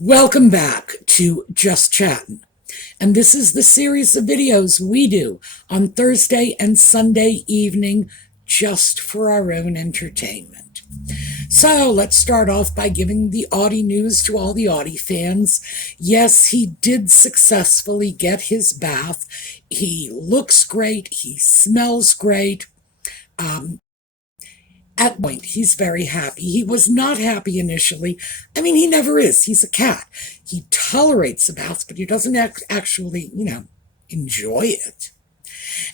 Welcome back to Just Chattin'. And this is the series of videos we do on Thursday and Sunday evening just for our own entertainment. So let's start off by giving the Audie news to all the Audie fans. Yes, he did successfully get his bath. He looks great. He smells great. At point, he's very happy. He was not happy initially. I mean, he never is. He's a cat. He tolerates a bath, but he doesn't actually, enjoy it.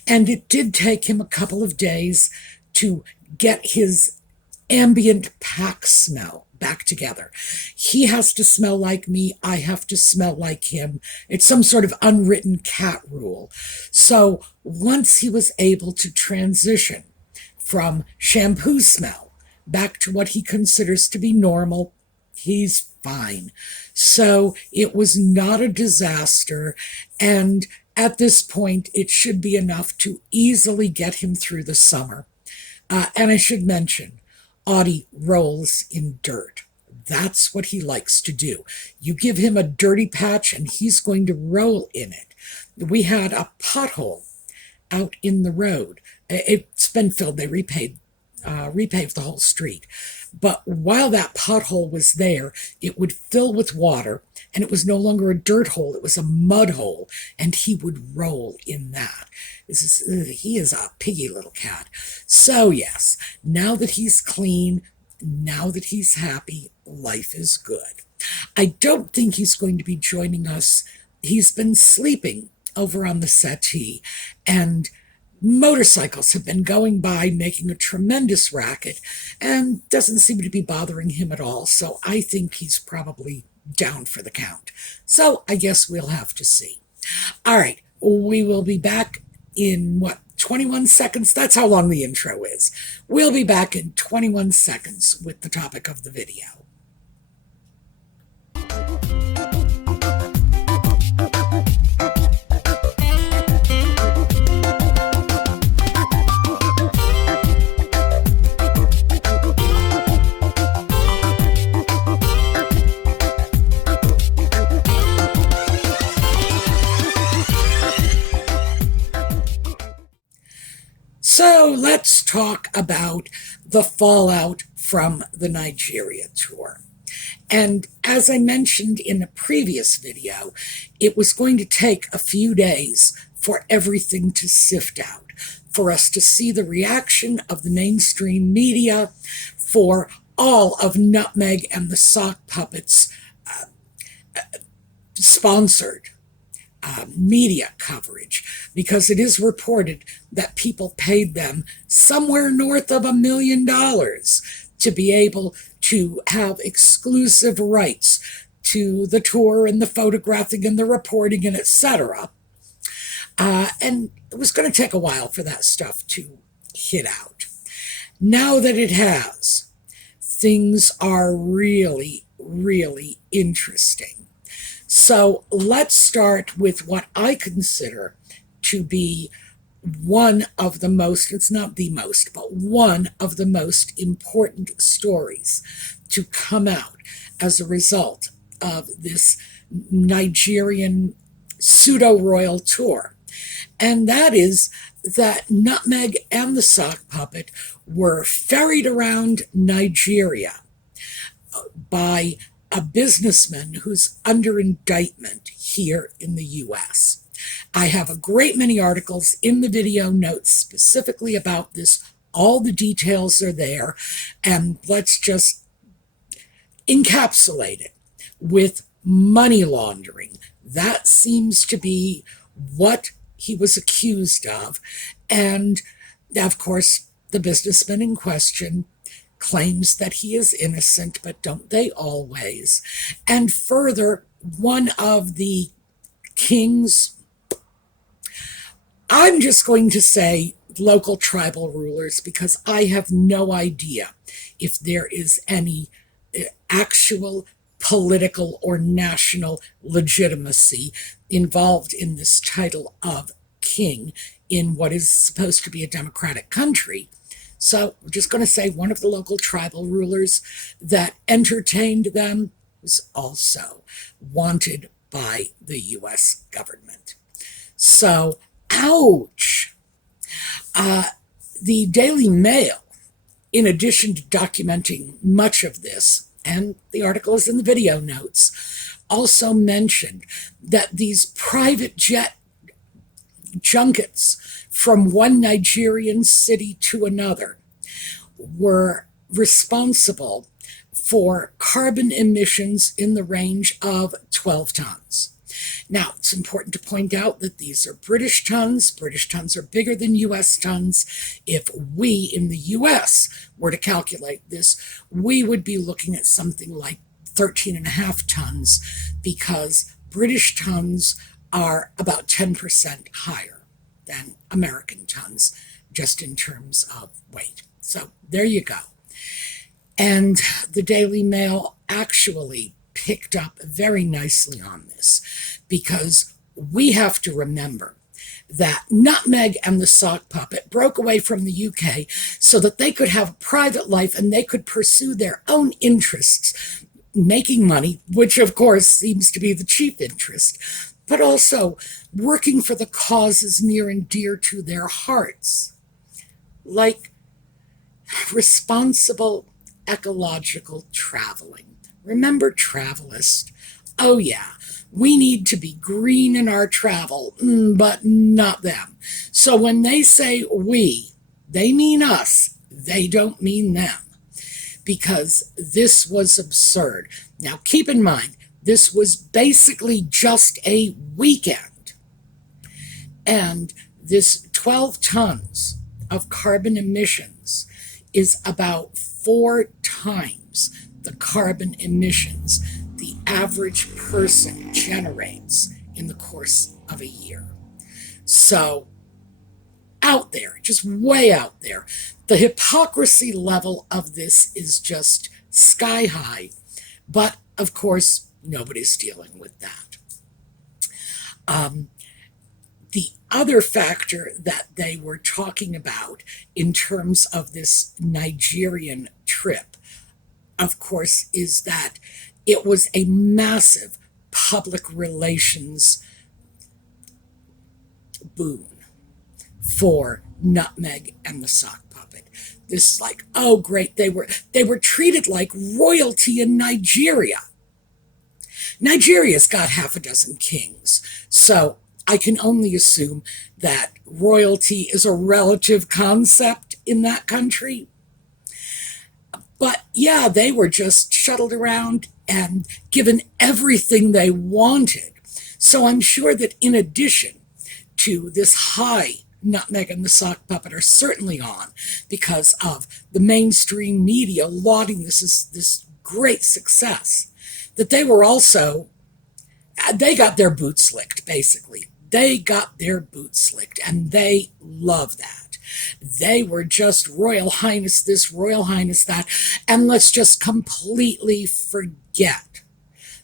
And it did take him a couple of days to get his ambient pack smell back together. He has to smell like me. I have to smell like him. It's some sort of unwritten cat rule. So once he was able to transition from shampoo smell back to what he considers to be normal, he's fine. So it was not a disaster. And at this point, it should be enough to easily get him through the summer. And I should mention, Audie rolls in dirt. That's what he likes to do. You give him a dirty patch and he's going to roll in it. We had a pothole out in the road. It's been filled. They repaved the whole street. But while that pothole was there, it would fill with water, and it was no longer a dirt hole. It was a mud hole, and he would roll in that. He is a piggy little cat. So yes, now that he's clean, now that he's happy, life is good. I don't think he's going to be joining us. He's been sleeping over on the settee, and motorcycles have been going by making a tremendous racket and doesn't seem to be bothering him at all. So I think he's probably down for the count. So I guess we'll have to see. All right, we will be back in 21 seconds? That's how long the intro is. We'll be back in 21 seconds with the topic of the video. So let's talk about the fallout from the Nigeria tour. And as I mentioned in a previous video, it was going to take a few days for everything to sift out, for us to see the reaction of the mainstream media, for all of Nutmeg and the Sock Puppets sponsored media coverage, because it is reported that people paid them somewhere north of $1 million to be able to have exclusive rights to the tour and the photographing and the reporting and etc. And it was going to take a while for that stuff to hit out. Now that it has, things are really, really interesting. So let's start with what I consider to be one of the most, it's not the most, but one of the most important stories to come out as a result of this Nigerian pseudo-royal tour. And that is that Nutmeg and the Sock Puppet were ferried around Nigeria by a businessman who's under indictment here in the U.S. I have a great many articles in the video notes specifically about this. All the details are there, and let's just encapsulate it with money laundering. That seems to be what he was accused of, and of course, the businessman in question claims that he is innocent, but don't they always? And further, one of the kings, I'm just going to say local tribal rulers, because I have no idea if there is any actual political or national legitimacy involved in this title of king in what is supposed to be a democratic country. So we're just going to say one of the local tribal rulers that entertained them was also wanted by the U.S. government. So, ouch. The Daily Mail, in addition to documenting much of this, and the article is in the video notes, also mentioned that these private jet junkets from one Nigerian city to another were responsible for carbon emissions in the range of 12 tons. Now, it's important to point out that these are British tons. British tons are bigger than U.S. tons. If we in the U.S. were to calculate this, we would be looking at something like 13.5 tons, because British tons are about 10% higher than American tons, just in terms of weight. So there you go. And the Daily Mail actually picked up very nicely on this, because we have to remember that Nutmeg and the Sock Puppet broke away from the UK so that they could have a private life and they could pursue their own interests, making money, which of course seems to be the chief interest, but also working for the causes near and dear to their hearts, like responsible ecological traveling. Remember Travelist? Oh yeah, we need to be green in our travel, but not them. So when they say we, they mean us. They don't mean them, because this was absurd. Now keep in mind, this was basically just a weekend. And this 12 tons of carbon emissions is about 4 times the carbon emissions the average person generates in the course of a year. So, out there, just way out there. The hypocrisy level of this is just sky high, but of course, nobody's dealing with that. The other factor that they were talking about in terms of this Nigerian trip, of course, is that it was a massive public relations boon for Nutmeg and the Sock Puppet. This, like, oh great, they were treated like royalty in Nigeria. Nigeria's got half a dozen kings, so I can only assume that royalty is a relative concept in that country. But yeah, they were just shuttled around and given everything they wanted. So I'm sure that in addition to this high Nutmeg and the Sock Puppet are certainly on because of the mainstream media lauding this as this great success, that they were also, they got their boots licked, basically. They got their boots licked, and they love that. They were just Royal Highness this, Royal Highness that, and let's just completely forget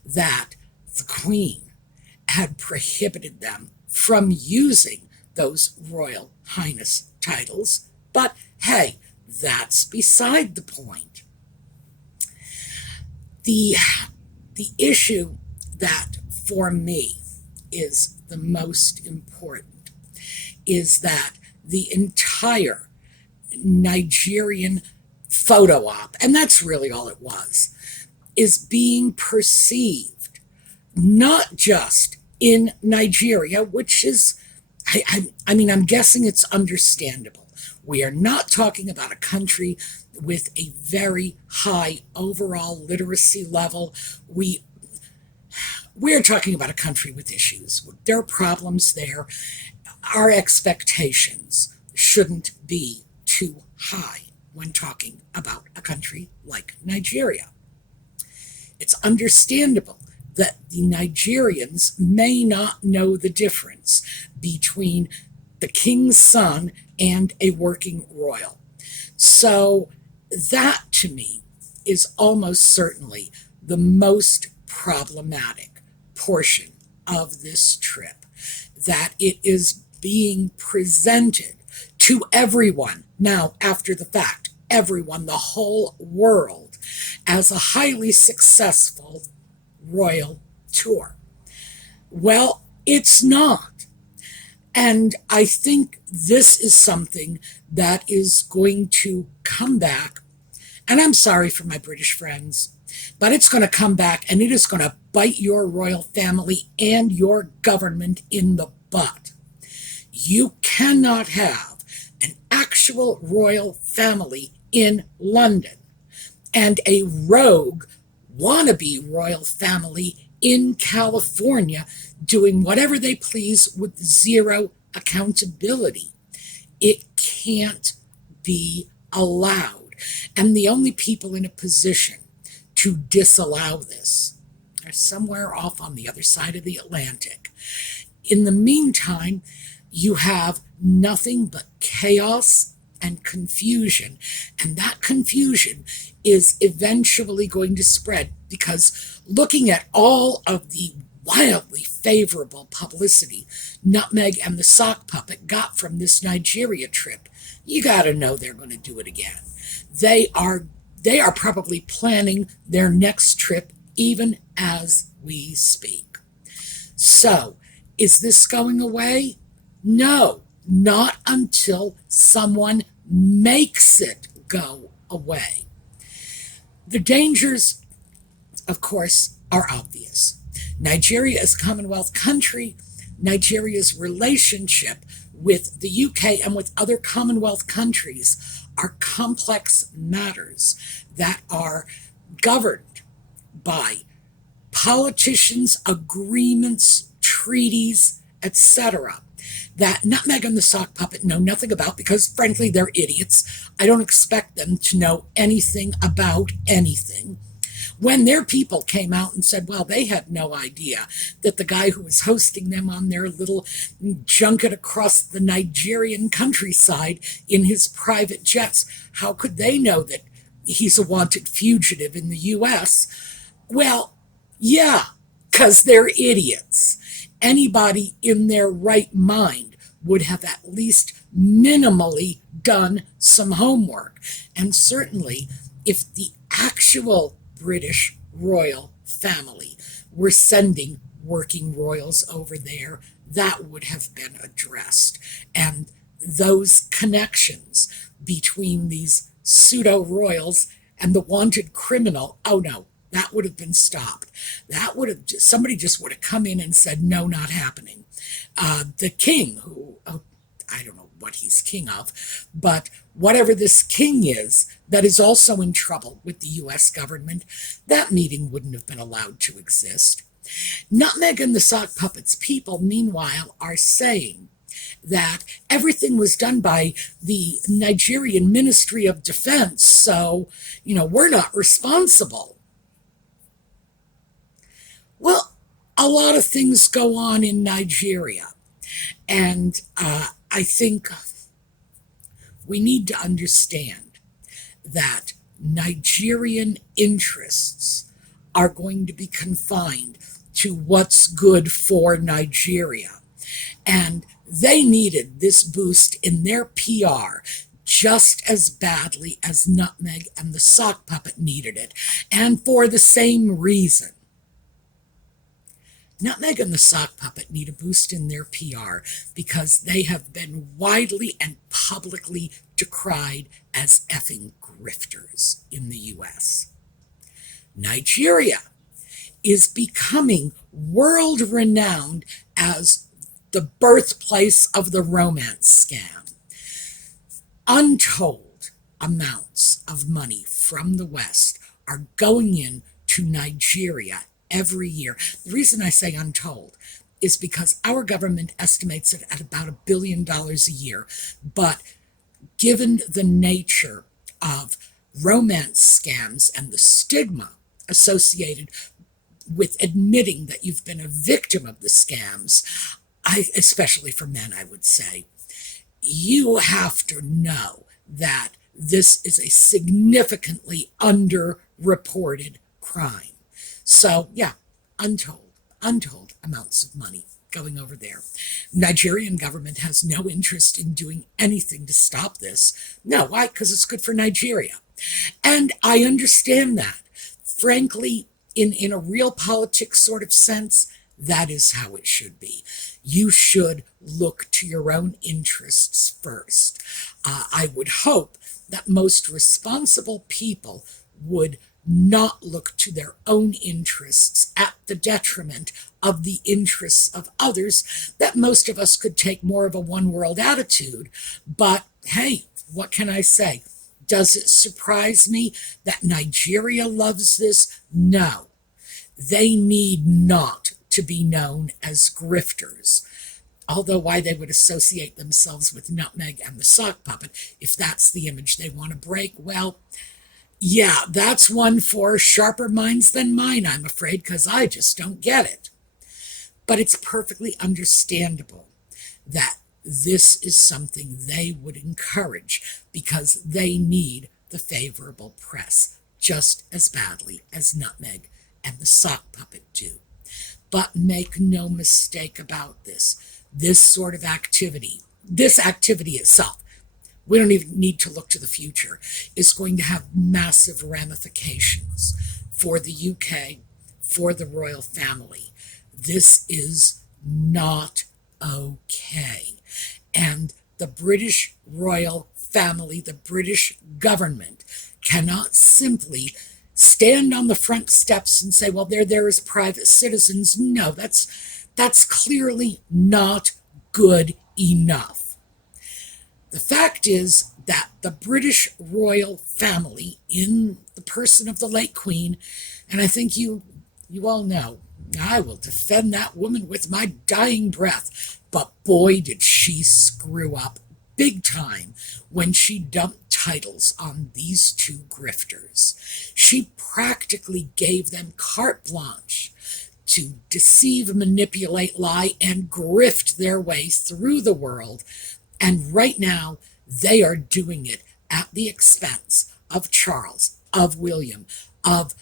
that the Queen had prohibited them from using those Royal Highness titles. But hey, that's beside the point. The issue that for me is the most important is that the entire Nigerian photo op, and that's really all it was, is being perceived not just in Nigeria, which is, I mean, I'm guessing it's understandable. We are not talking about a country with a very high overall literacy level. We're talking about a country with issues. There are problems there. Our expectations shouldn't be too high when talking about a country like Nigeria. It's understandable that the Nigerians may not know the difference between the king's son and a working royal. So that, to me, is almost certainly the most problematic portion of this trip, that it is being presented to everyone, now after the fact, everyone, the whole world, as a highly successful royal tour. Well, it's not. And I think this is something that is going to come back. And I'm sorry for my British friends, but it's going to come back and it is going to bite your royal family and your government in the butt. You cannot have an actual royal family in London and a rogue wannabe royal family in California doing whatever they please with zero accountability. It can't be allowed. And the only people in a position to disallow this are somewhere off on the other side of the Atlantic. In the meantime, you have nothing but chaos and confusion. And that confusion is eventually going to spread because looking at all of the wildly favorable publicity Nutmeg and the sock puppet got from this Nigeria trip, you got to know they're going to do it again. They are probably planning their next trip even as we speak. So, is this going away? No, not until someone makes it go away. The dangers, of course, are obvious. Nigeria is a Commonwealth country. Nigeria's relationship with the UK and with other Commonwealth countries are complex matters that are governed by politicians, agreements, treaties, etc., that Nutmeg and the sock puppet know nothing about because, frankly, they're idiots. I don't expect them to know anything about anything. When their people came out and said, well, they had no idea that the guy who was hosting them on their little junket across the Nigerian countryside in his private jets, how could they know that he's a wanted fugitive in the U.S.? Well, yeah, because they're idiots. Anybody in their right mind would have at least minimally done some homework. And certainly, if the actual British royal family were sending working royals over there, that would have been addressed. And those connections between these pseudo-royals and the wanted criminal, oh no, that would have been stopped. That would have, somebody just would have come in and said, no, not happening. The king, who, I don't know what he's king of, but whatever this king is that is also in trouble with the U.S. government, that meeting wouldn't have been allowed to exist. Nutmeg and the sock puppet's people, meanwhile, are saying that everything was done by the Nigerian Ministry of Defense, so, we're not responsible. Well, a lot of things go on in Nigeria, and I think we need to understand that Nigerian interests are going to be confined to what's good for Nigeria. And they needed this boost in their PR just as badly as Nutmeg and the sock puppet needed it, and for the same reason. Nutmeg and the sock puppet need a boost in their PR because they have been widely and publicly decried as effing grifters in the U.S. Nigeria is becoming world-renowned as the birthplace of the romance scam. Untold amounts of money from the West are going into Nigeria every year. The reason I say untold is because our government estimates it at about $1 billion a year. But given the nature of romance scams and the stigma associated with admitting that you've been a victim of the scams, especially for men, I would say, you have to know that this is a significantly underreported crime. So, yeah, untold amounts of money going over there. Nigerian government has no interest in doing anything to stop this. No, why? Because it's good for Nigeria. And I understand that. Frankly, in a real politics sort of sense, that is how it should be. You should look to your own interests first. I would hope that most responsible people would not look to their own interests at the detriment of the interests of others, that most of us could take more of a one world attitude. But hey, what can I say? Does it surprise me that Nigeria loves this? No. They need not to be known as grifters. Although why they would associate themselves with Nutmeg and the sock puppet, if that's the image they want to break, well, yeah, that's one for sharper minds than mine, I'm afraid, because I just don't get it. But it's perfectly understandable that this is something they would encourage because they need the favorable press just as badly as Nutmeg and the sock puppet do. But make no mistake about this. This sort of activity, this activity itself, we don't even need to look to the future, is going to have massive ramifications for the UK, for the royal family. This is not okay. And the British royal family, the British government, cannot simply stand on the front steps and say, well, they're there as private citizens. No, that's clearly not good enough. The fact is that the British royal family, in the person of the late Queen, and I think you all know, I will defend that woman with my dying breath, but boy did she screw up big time when she dumped titles on these two grifters. She practically gave them carte blanche to deceive, manipulate, lie, and grift their way through the world. And right now, they are doing it at the expense of Charles, of William, of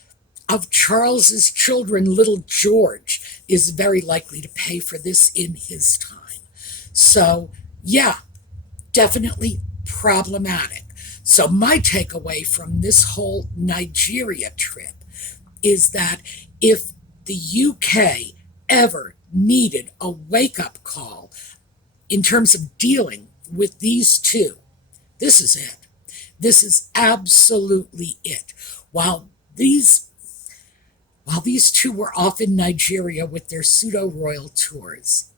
Charles's children. Little George is very likely to pay for this in his time. So, yeah, definitely problematic. So my takeaway from this whole Nigeria trip is that if the UK ever needed a wake-up call in terms of dealing with these two, this is it. This is absolutely it. While these two were off in Nigeria with their pseudo-royal tours,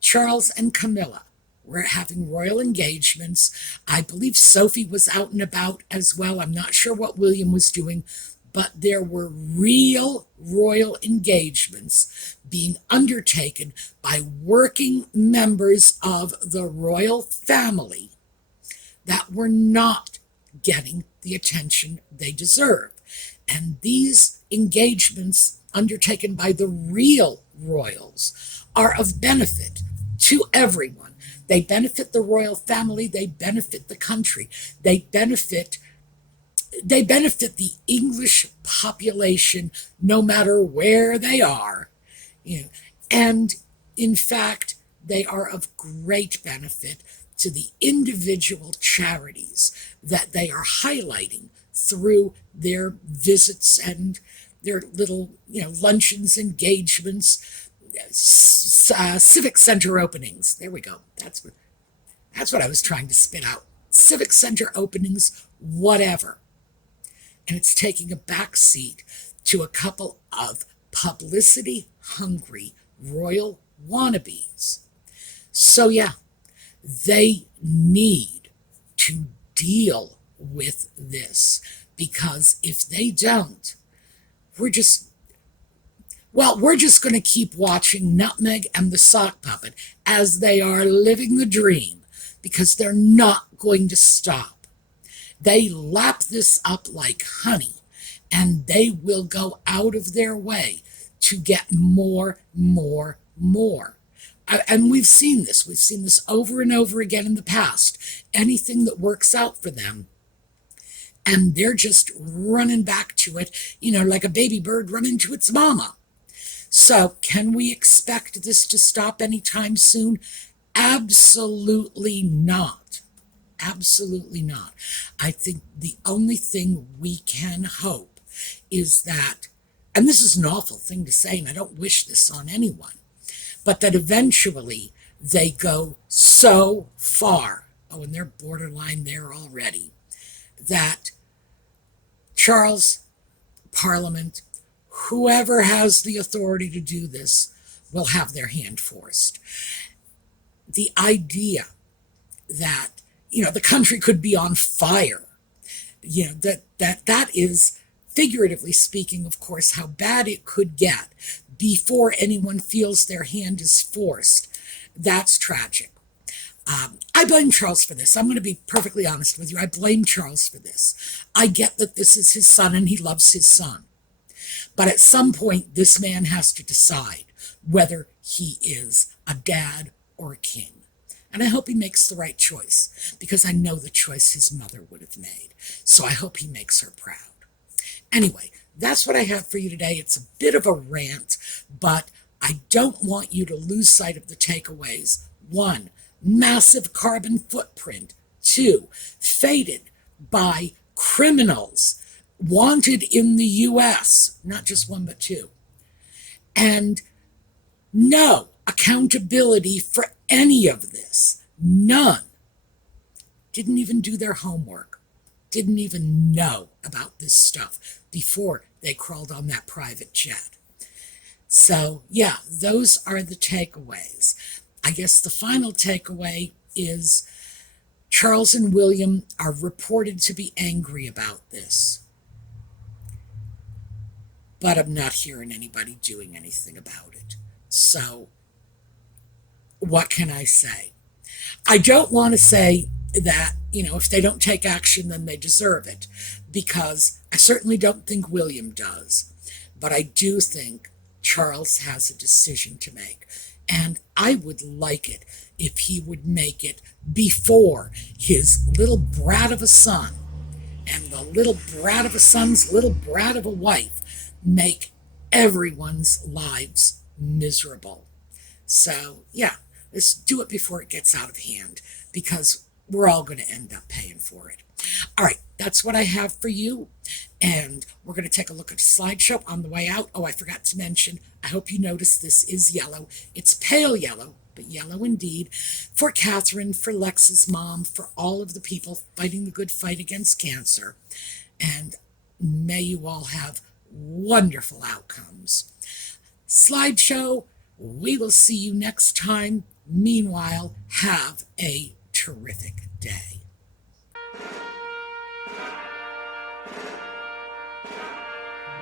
Charles and Camilla were having royal engagements. I believe Sophie was out and about as well. I'm not sure what William was doing, but there were real royal engagements being undertaken by working members of the royal family that were not getting the attention they deserve. And these engagements undertaken by the real royals are of benefit to everyone. They benefit the royal family, they benefit the country, they benefit the English population, no matter where they are. And in fact, they are of great benefit to the individual charities that they are highlighting through their visits and their little, luncheons, engagements, civic center openings. There we go. That's what I was trying to spit out. Civic center openings, whatever. And it's taking a back seat to a couple of publicity-hungry royal wannabes. So yeah, they need to deal with this, because if they don't, we're just going to keep watching Nutmeg and the sock puppet as they are living the dream, because they're not going to stop. They lap this up like honey, and they will go out of their way to get more. And we've seen this. We've seen this over and over again in the past. Anything that works out for them, and they're just running back to it, like a baby bird running to its mama. So can we expect this to stop anytime soon? Absolutely not. Absolutely not. I think the only thing we can hope is that and this is an awful thing to say, and I don't wish this on anyone, but that eventually they go so far, oh, and they're borderline there already, that Charles, Parliament, whoever has the authority to do this, will have their hand forced. The idea that, the country could be on fire, that is, figuratively speaking, of course, how bad it could get before anyone feels their hand is forced. That's tragic. I blame Charles for this. I'm going to be perfectly honest with you. I blame Charles for this. I get that this is his son and he loves his son. But at some point, this man has to decide whether he is a dad or a king. And I hope he makes the right choice, because I know the choice his mother would have made. So I hope he makes her proud. Anyway, that's what I have for you today. It's a bit of a rant, but I don't want you to lose sight of the takeaways. 1, massive carbon footprint. 2, fated by criminals wanted in the U.S., not just 1 but 2. And no accountability for any of this. None. Didn't even do their homework. Didn't even know about this stuff before they crawled on that private jet. So, yeah, those are the takeaways. I guess the final takeaway is Charles and William are reported to be angry about this. But I'm not hearing anybody doing anything about it. So, what can I say? I don't want to say that, if they don't take action, then they deserve it, because I certainly don't think William does. But I do think Charles has a decision to make. And I would like it if he would make it before his little brat of a son and the little brat of a son's little brat of a wife make everyone's lives miserable. So, yeah, let's do it before it gets out of hand, because we're all going to end up paying for it. All right, that's what I have for you. And we're going to take a look at a slideshow on the way out. Oh, I forgot to mention, I hope you notice this is yellow. It's pale yellow, but yellow indeed, for Catherine, for Lex's mom, for all of the people fighting the good fight against cancer. And may you all have wonderful outcomes. Slideshow, we will see you next time. Meanwhile, have a terrific day.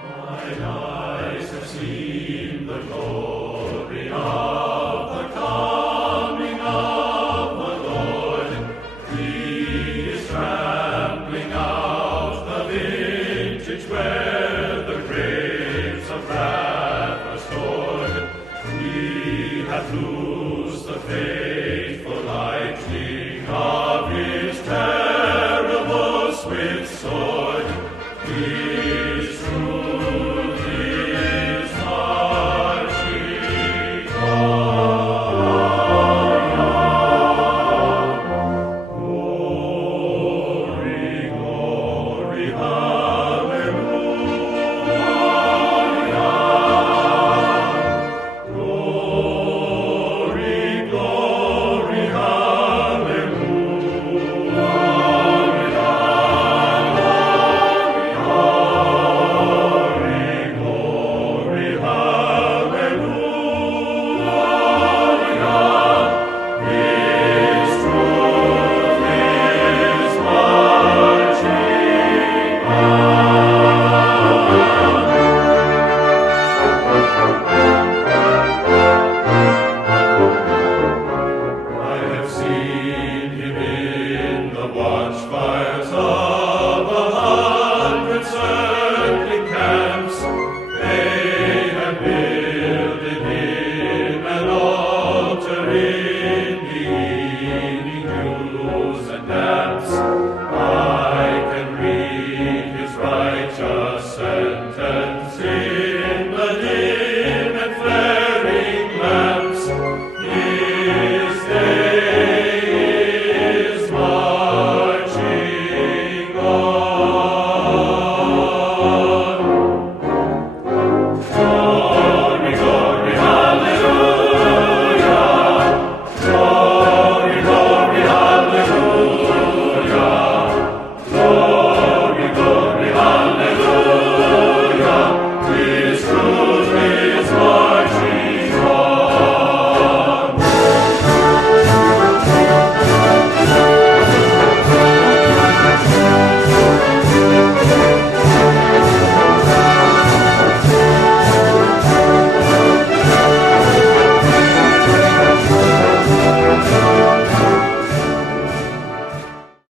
My eyes have seen the glory of the coming of the Lord. He is trampling out the vintage where the grapes of wrath are stored. He hath loosed the faith